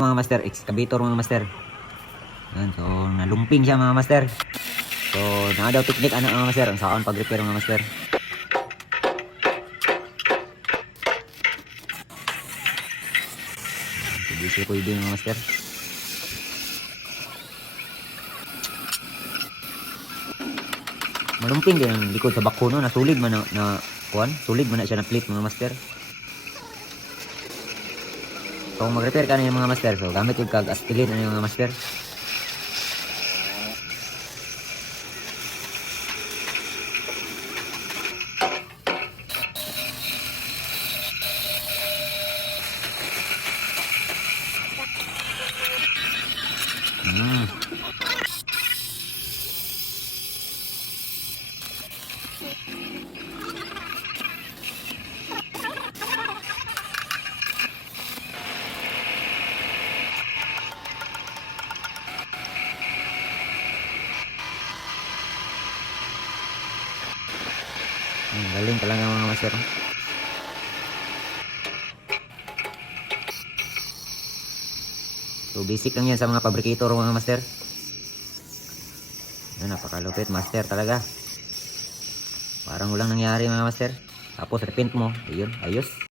Mga master, excavator mga master. Yan, so nalumping siya mga master. So naa daw technique ano mga master, ang saan pag-repair mga master. So busy ko din mga master. Malumping din ang likod sa bako no, nasulid man na kuan, sulid man na siya na plate mga master. So kung mag-repair ka na yung mga master, so gamit yung kag astilin ano yung mga master. Hmm. Galing talaga mga master. So basic lang yan sa mga fabricator mga master. Yan, napakalupit master talaga. Parang walang nangyari mga master. Tapos repaint mo, ayun, ayos.